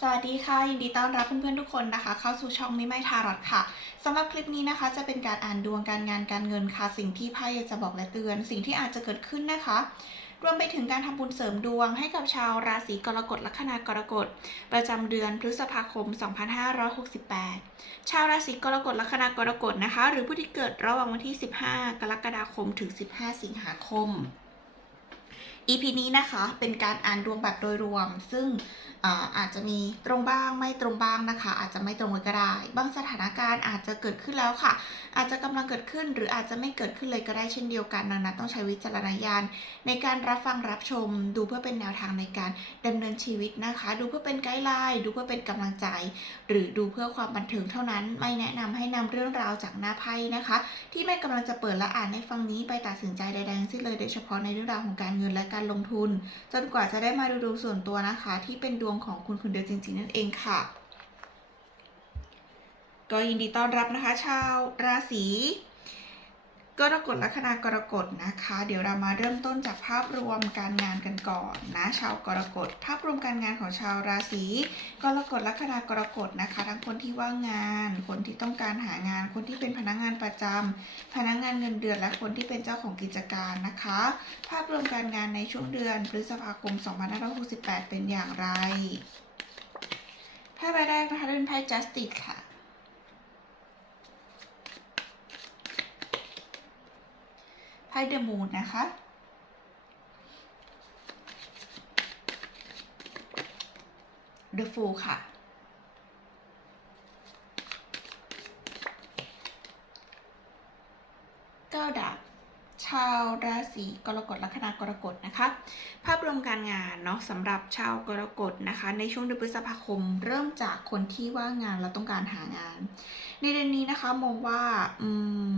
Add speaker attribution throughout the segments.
Speaker 1: สวัสดีค่ะ ยินดีต้อนรับเพื่อนๆทุกคนนะคะ เข้าสู่ช่องไมิไม่ทารอตค่ะสำหรับคลิปนี้นะคะ จะเป็นการอ่านดวงการงานการเงินค่ะ สิ่งที่ไพ่จะบอกและเตือน สิ่งที่อาจจะเกิดขึ้นนะคะ รวมไปถึงการทำบุญเสริมดวงให้กับชาวราศีกรกฎลัคนากรกฎ ประจำเดือนพฤษภาคม 2568 ชาวราศีกรกฎลัคนากรกฎนะคะ หรือผู้ที่เกิดระหว่างวันที่ 15 กรกฎาคมถึง 15 สิงหาคม EP นี้นะคะเป็นการอ่านดวงแบบโดยรวม ซึ่งอาอาจจะมีตรงบ้างไม่ตรงบ้างนะคะ อาจจะไม่ตรงเลยก็ได้ บางสถานการณ์อาจจะเกิดขึ้นแล้วค่ะ อาจจะกำลังเกิดขึ้น หรืออาจจะไม่เกิดขึ้นเลยก็ได้เช่นเดียวกันดังนั้นต้องใช้วิจารณญาณในการรับฟังรับชม ดูเพื่อเป็นแนวทางในการดำเนินชีวิตนะคะ ดูเพื่อเป็นไกด์ไลน์ดูเพื่อเป็นกำลังใจ หรือดูเพื่อความบันเทิงเท่านั้น ไม่แนะนำให้นำเรื่องราวจากหน้าไพ่นะคะ ที่แม่กำลังจะเปิดและอ่านในฟังนี้ไปตัดสินใจใดๆทั้งสิ้นเลยโดยเฉพาะในเรื่องราวของการเงินและการลงทุน จนกว่าจะได้มาดูดวงส่วนตัวนะคะ ที่เป็นดวงของคุณคนเดียวจริง ๆ นั่นเองค่ะ ก็ยินดีต้อนรับนะคะ ชาวราศี กรกฎลัคนากรกฎนะคะ เดี๋ยวเรามาเริ่มต้นจากภาพรวมการงานกันก่อนนะ ชาวกรกฎภาพรวมการงานของชาวราศีกรกฎลัคนากรกฎนะคะ ทั้งคนที่ว่างงาน คนที่ต้องการหางาน คนที่เป็นพนักงานประจำพนักงานเงินเดือนและคนที่เป็นเจ้าของกิจการนะคะ ภาพรวมการงานในช่วงเดือนพฤษภาคม 2568 เป็นอย่างไรไพ่ใบแรกนะคะเป็นไพ่ justice ค่ะ ไพ่ the moon นะคะ the fool ค่ะ เก้าดาบชาวราศีกรกฎลัคนากรกฎนะคะ ภาพรวมการงานเนาะสำหรับชาวกรกฎนะคะ ในช่วงเดือนพฤษภาคม เริ่มจากคนที่ว่างงานแล้วต้องการหางาน ในเดือนนี้นะคะมองว่า อืม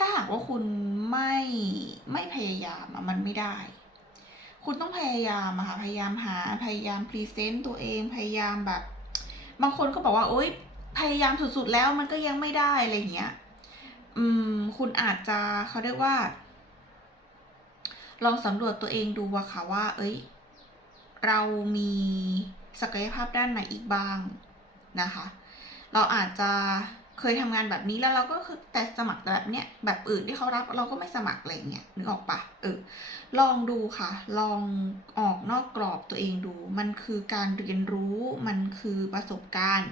Speaker 1: ถ้าหากว่าคุณ ไม่ไม่พยายามอะมันไม่ได้ คุณต้องพยายามอะค่ะพยายามหาพยายามพรีเซนต์ตัวเองพยายามแบบ บางคนก็บอกว่าโอ๊ยพยายามสุดๆแล้วมันก็ยังไม่ได้อะไรเงี้ย อืม คุณอาจจะเขาเรียกว่า ลองสำรวจตัวเองดูอะค่ะว่า เอ้ย เรามีศักยภาพด้านไหนอีกบ้างนะคะ เราอาจจะ เคยทำงานแบบนี้แล้วเราก็คือแต่สมัครแบบเนี้ยแบบอื่นที่เขารับเราก็ไม่สมัครอะไรเงี้ยนึกออกปะเออลองดูค่ะ ลองออกนอกกรอบตัวเองดู มันคือการเรียนรู้มันคือประสบการณ์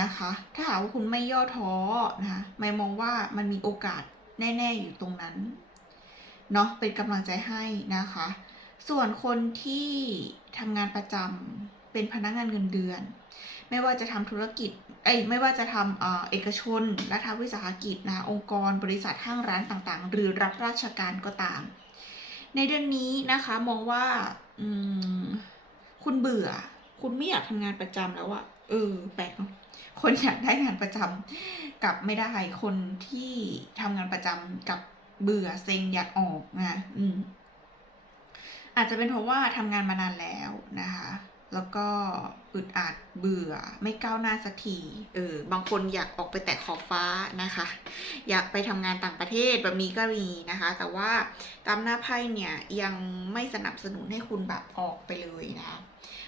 Speaker 1: นะคะ ถ้าหากว่าคุณไม่ย่อท้อนะคะไม่มองว่ามันมีโอกาสแน่ๆอยู่ตรงนั้นเนาะเป็นกำลังใจให้นะคะ ส่วนคนที่ทำงานประจำเป็นพนักงานเงินเดือน ไม่ว่าจะทำธุรกิจ เอ้ไม่ว่าจะทำเอเอกชนรัฐวิสาหกิจนะองค์กรบริษัทห้างร้านต่างๆ หรือรับราชการก็ตาม ในเดือนนี้นะคะมองว่าคุณเบื่อ คุณไม่อยากทำงานประจำแล้วอะเออแปลกเนาะคนอยากได้งานประจำกับไม่ได้คนที่ทำงานประจำกับเบื่อเซ็งอยากออกนะอืมอาจจะเป็นเพราะว่าทำงานมานานแล้วนะคะ แล้วก็อึดอัดเบื่อไม่ก้าวหน้าสักทีเออบางคนอยากออกไปแตะขอบฟ้านะคะ อยากไปทำงานต่างประเทศแบบนี้ก็มีนะคะ แต่ว่าตามหน้าไพ่เนี่ยยังไม่สนับสนุนให้คุณแบบออกไปเลยนะ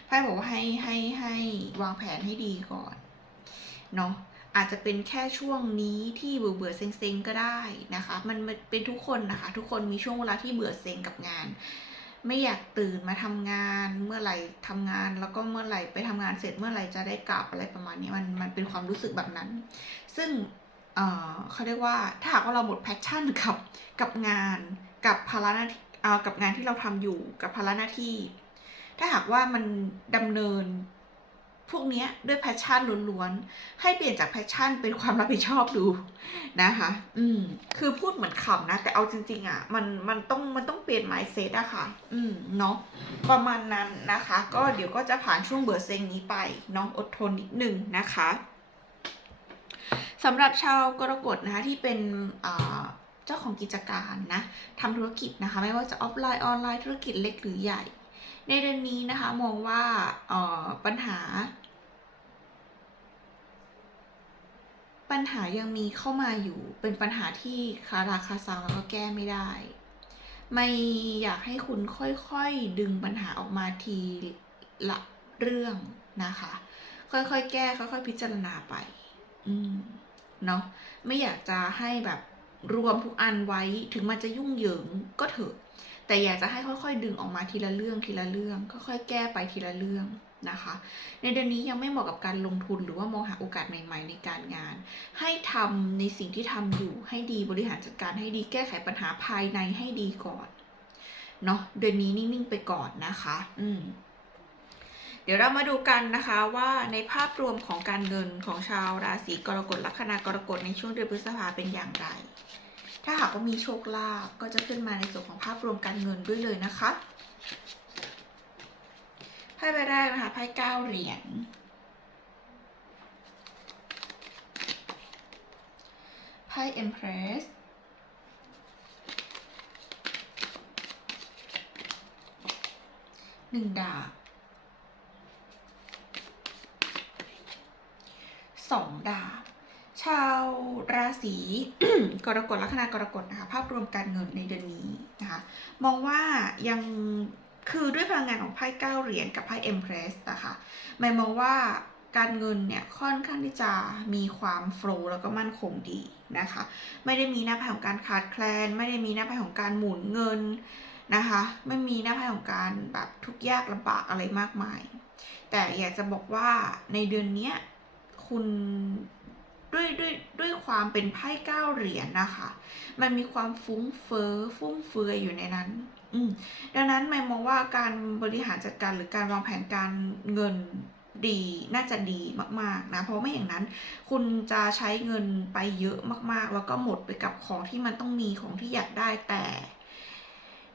Speaker 1: ไพ่บอกว่าให้ให้ให้วางแผนให้ดีก่อนเนาะอาจจะเป็นแค่ช่วงนี้ที่เบื่อเบื่อเซ็งเซ็งก็ได้นะคะ มันเป็นทุกคนนะคะ ทุกคนมีช่วงเวลาที่เบื่อเซ็งกับงาน ไม่อยากตื่นมาทำงานเมื่อไหร่ทำงาน แล้วก็เมื่อไหร่ไปทำงานเสร็จเมื่อไหร่จะได้กลับอะไรประมาณนี้มันมันเป็นความรู้สึกแบบนั้น ซึ่งเอ่อเขาเรียกว่าถ้าหากว่าเราหมดแพชชั่นกับกับงานกับภาระหน้าที่เอากับงานที่เราทำอยู่กับภาระหน้าที่ ถ้าหากว่ามันดำเนิน พวกนี้ด้วยแพชชั่นล้วนๆ ให้เปลี่ยนจากแพชชั่นเป็นความรับผิดชอบดูนะคะ อืม คือพูดเหมือนขำนะ แต่เอาจริง ๆอะ มัน มันต้อง มันต้องเปลี่ยน mindset อะค่ะ อืม เนาะ ประมาณนั้นนะคะ ก็เดี๋ยวก็จะผ่านช่วงเบื่อเซ็งนี้ไปเนาะอดทนนิดหนึ่งนะคะสำหรับชาวกรกฎนะคะที่เป็นเจ้าของกิจการนะทำธุรกิจนะคะ ไม่ว่าจะออฟไลน์ออนไลน์ธุรกิจเล็กหรือใหญ่ ในเดือนนี้นะคะมองว่าออปัญหา ปัญหายังมีเข้ามาอยู่เป็นปัญหาที่คาราคาซังแล้วก็แก้ไม่ได้ ไม่อยากให้คุณค่อยๆดึงปัญหาออกมาทีละเรื่องนะคะ ค่อยๆแก้ค่อยๆพิจารณาไป อืมเนาะไม่อยากจะให้แบบรวมทุกอันไว้ถึงมันจะยุ่งเหยิงก็เถอะ แต่อยากจะให้ค่อยๆ ดึงออกมาทีละเรื่องทีละเรื่องค่อยๆแก้ไปทีละเรื่องนะคะ ในเดือนนี้ยังไม่เหมาะกับการลงทุนหรือว่ามองหาโอกาสใหม่ๆ ในการงาน ให้ทำในสิ่งที่ทำอยู่ให้ดีบริหารจัดการให้ดีแก้ไขปัญหาภายในให้ดีก่อนเนาะเดือนนี้นิ่งๆไปก่อนนะคะ อืมเดี๋ยวเรามาดูกันนะคะว่าในภาพรวมของการเงินของชาวราศีกรกฎลัคนากรกฎในช่วงเดือนพฤษภาเป็นอย่างไร ถ้าหากว่ามีโชคลาภก็จะขึ้นมาในส่วนของภาพรวมการเงินด้วยเลยนะคะไพ่ใบแรกนะคะไพ่เก้าเหรียญไพ่ Empress หนึ่งดาบสองดาบ ชาวราศีกรกฎลัคนากรกฎนะคะภาพรวมการเงินในเดือนนี้นะคะมองว่ายังคือด้วยพลังงานของไพ่เก้าเหรียญกับไพ่เอ็มเพรสนะคะหมายมองว่าการเงินเนี่ยค่อนข้างที่จะมีความโฟล์แล้วก็มั่นคงดีนะคะ ไม่ได้มีหน้าไพ่ของการขาดแคลน ไม่ได้มีหน้าไพ่ของการหมุนเงินนะคะ ไม่มีหน้าไพ่ของการแบบทุกข์ยากลำบากอะไรมากมาย แต่อยากจะบอกว่าในเดือนนี้คุณ ด้วยด้วยด้วยความเป็นไพ่เก้าเหรียญนะคะ มันมีความฟุ้งเฟ้อฟุ่มเฟือยอยู่ในนั้น อืมดังนั้นไม่มองว่าการบริหารจัดการหรือการวางแผนการเงินดีน่าจะดีมากๆนะ เพราะไม่อย่างนั้น คุณจะใช้เงินไปเยอะมากๆ แล้วก็หมดไปกับของที่มันต้องมีของที่อยากได้แต่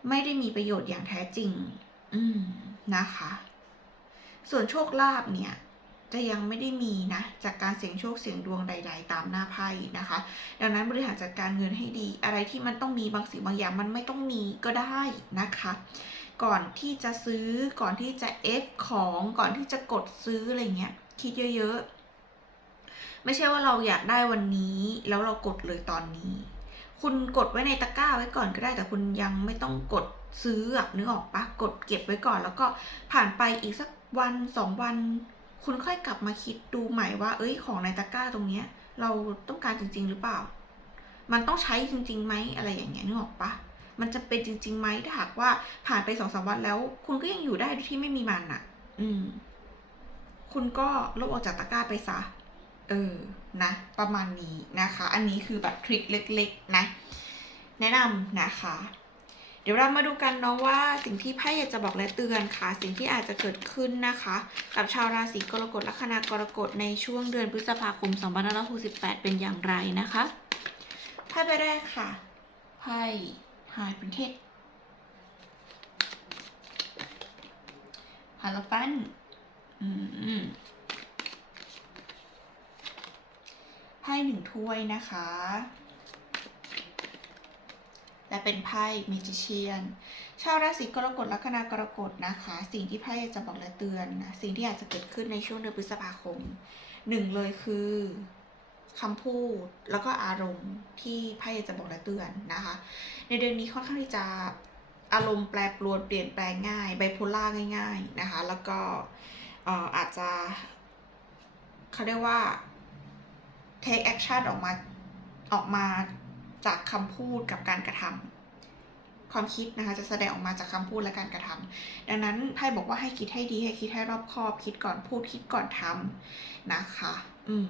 Speaker 1: ไม่ได้มีประโยชน์อย่างแท้จริง อืมนะคะ ส่วนโชคลาภเนี่ย จะยังไม่ได้มีนะจากการเสี่ยงโชคเสี่ยงดวงใด ๆ ตามหน้าไพ่นะคะ ดังนั้นบริหารจัดการเงินให้ดี อะไรที่มันต้องมีบางสิ่งบางอย่างมันไม่ต้องมีก็ได้นะคะ ก่อนที่จะซื้อก่อนที่จะเอฟของก่อนที่จะกดซื้ออะไรเงี้ยคิดเยอะๆ ไม่ใช่ว่าเราอยากได้วันนี้ แล้วเรากดเลยตอนนี้ คุณกดไว้ในตะกร้าไว้ก่อนก็ได้แต่คุณยังไม่ต้องกดซื้อนึกออกปะกดเก็บไว้ก่อน แล้วก็ผ่านไปอีกสักวันสองวัน คุณค่อยกลับมาคิดดูใหม่ว่า เอ้ยของในตะกร้าตรงเนี้ย เราต้องการจริง ๆ หรือเปล่า มันต้องใช้จริงๆไหมอะไรอย่างเงี้ยนึกออกปะมันจะเป็นจริงๆไหมถ้าหากว่าผ่านไปสองสามวันแล้ว คุณก็ยังอยู่ได้โดยที่ไม่มีมันอะอืม คุณก็ลบออกจากตะกร้าไปซะ เออ นะ ประมาณนี้นะคะ อันนี้คือแบบทริคเล็ก ๆ นะ แนะนำนะคะ เดี๋ยวเรามาดูกันเนาะว่าสิ่งที่ไพ่อยากจะบอกและเตือนค่ะ สิ่งที่อาจจะเกิดขึ้นนะคะ กับชาวราศีกรกฎลัคนากรกฎในช่วงเดือนพฤษภาคม2568 เป็นอย่างไรนะคะไพ่ใบแรกค่ะไพ่ไฮปรินเทสฮาลฟันอืมไพ่หนึ่งถ้วยนะคะ และเป็นไพ่มิจิเชียน ชาวราศีกรกฎลัคนากรกฎนะคะ สิ่งที่ไพ่จะบอกและเตือนนะสิ่งที่อาจจะเกิดขึ้นในช่วงเดือนพฤษภาคมหนึ่งเลยคือคำพูดแล้วก็อารมณ์ที่ไพ่จะบอกและเตือนนะคะ ในเดือนนี้ค่อนข้างที่จะอารมณ์แปรปรวนเปลี่ยนแปลงง่ายไบโพล่าง่าย ๆนะคะ แล้วก็อาจจะเขาเรียกว่า take action ออกมาออกมา จากคำพูดกับการกระทำความคิดนะคะจะแสดงออกมาจากคำพูดและการกระทำดังนั้นไพ่บอกว่าให้คิดให้ดีให้คิดให้รอบคอบ คิดก่อนพูดคิดก่อนทำนะคะ อืม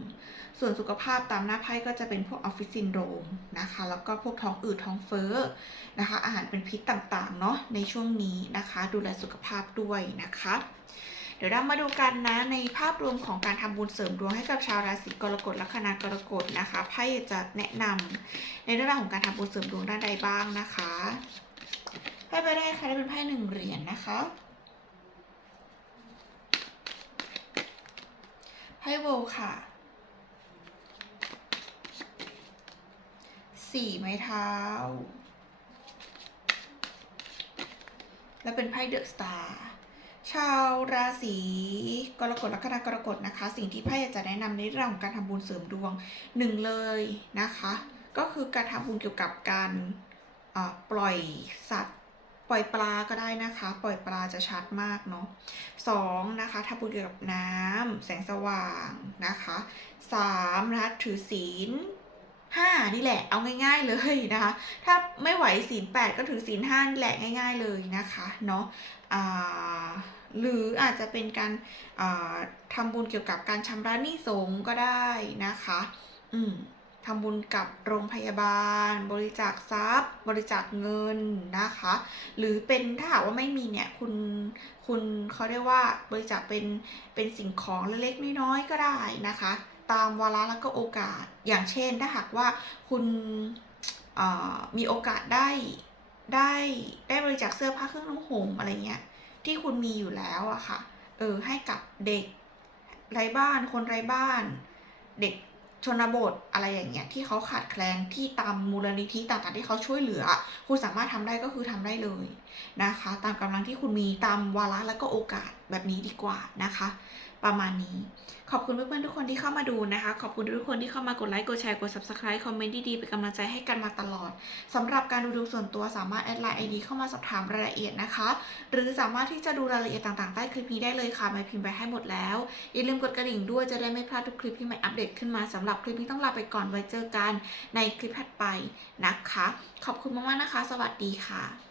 Speaker 1: ส่วนสุขภาพตามหน้าไพ่ก็จะเป็นพวกออฟฟิศซินโดรมนะคะ แล้วก็พวกท้องอืดท้องเฟ้อนะคะ อาหารเป็นพิษต่างๆเนาะในช่วงนี้นะคะ ดูแลสุขภาพด้วยนะคะ ดี๋ยวเรามาดูกันนะในภาพรวมของการทำบุญเสริมดวงให้กับชาวราศีกรกฎและคณากรกฎนะคะไพ่จะแนะนำในเรื่องราวของการทำบุญเสริมดวงด้านใดบ้างนะคะไพ่ใบแรกค่ะได้เป็นไพ่หนึ่งเหรียญนะคะไพ่โวค่ะสี่ไม้เท้า และเป็นไพ่เดอะสตาร์ ชาวราศีกรกฎและคณากรกฎนะคะ สิ่งที่ไพ่อยจะแนะนำในเรื่องของการทำบุญเสริมดวงหนึ่งเลยนะคะ ก็คือการทำบุญเกี่ยวกับการปล่อยสัตว์ ปล่อยปลาก็ได้นะคะ ปล่อยปลาจะชัดมากเนาะสองนะคะทำบุญเกี่ยวกับน้ำแสงสว่างนะคะสามนะคะถือศีล ห้านี่แหละเอาง่าย ๆเลยนะคะ ถ้าไม่ไหวศีลแปดก็ถือศีลห้านี่แหละง่าย ๆเลยนะคะเนาะหรืออาจจะเป็นการาทำบุญเกี่ยวกับการชำระหนี้สงก็ได้นะคะ อืมทำบุญกับโรงพยาบาล บริจาคทรัพย์ บริจาคเงินนะคะ หรือเป็นถ้าหากว่าไม่มีเนี่ยคุณคุณเขาเรียกว่าบริจาคเป็นเป็นสิ่งของเล็กๆน้อยๆก็ได้นะคะ ตามวาระแล้วก็โอกาส อย่างเช่นถ้าหากว่าคุณมีโอกาสได้ได้ได้บริจาคเสื้อผ้าเครื่องนุ่งห่มอะไรเงี้ยที่คุณมีอยู่แล้วอะค่ะ เออให้กับเด็กไร้บ้านคนไร้บ้าน เด็กชนบทอะไรอย่างเงี้ยที่เขาขาดแคลนที่ตามมูลนิธิต่างๆที่เขาช่วยเหลือ คุณสามารถทำได้ก็คือทำได้เลยนะคะ ตามกำลังที่คุณมีตามวาระและก็โอกาสแบบนี้ดีกว่านะคะ ประมาณนี้ ขอบคุณเพื่อนๆทุกคนที่เข้ามาดูนะคะ ขอบคุณทุกคนที่เข้ามากดไลค์ กดแชร์ กด subscribe คอมเมนต์ดีๆเป็นกำลังใจให้กันมาตลอดสำหรับการดูดวงส่วนตัวสามารถแอดไลน์ ID เข้ามาสอบถามรายละเอียดนะคะ หรือสามารถที่จะดูรายละเอียดต่างๆใต้คลิปนี้ได้เลยค่ะไม่พิมพ์ไปให้หมดแล้วอย่าลืมกดกระดิ่งด้วยจะได้ไม่พลาดทุกคลิปที่ใหม่อัปเดตขึ้นมาสำหรับคลิปนี้ต้องลาไปก่อนไว้เจอกันในคลิปถัดไปนะคะ ขอบคุณมากๆนะคะ สวัสดีค่ะ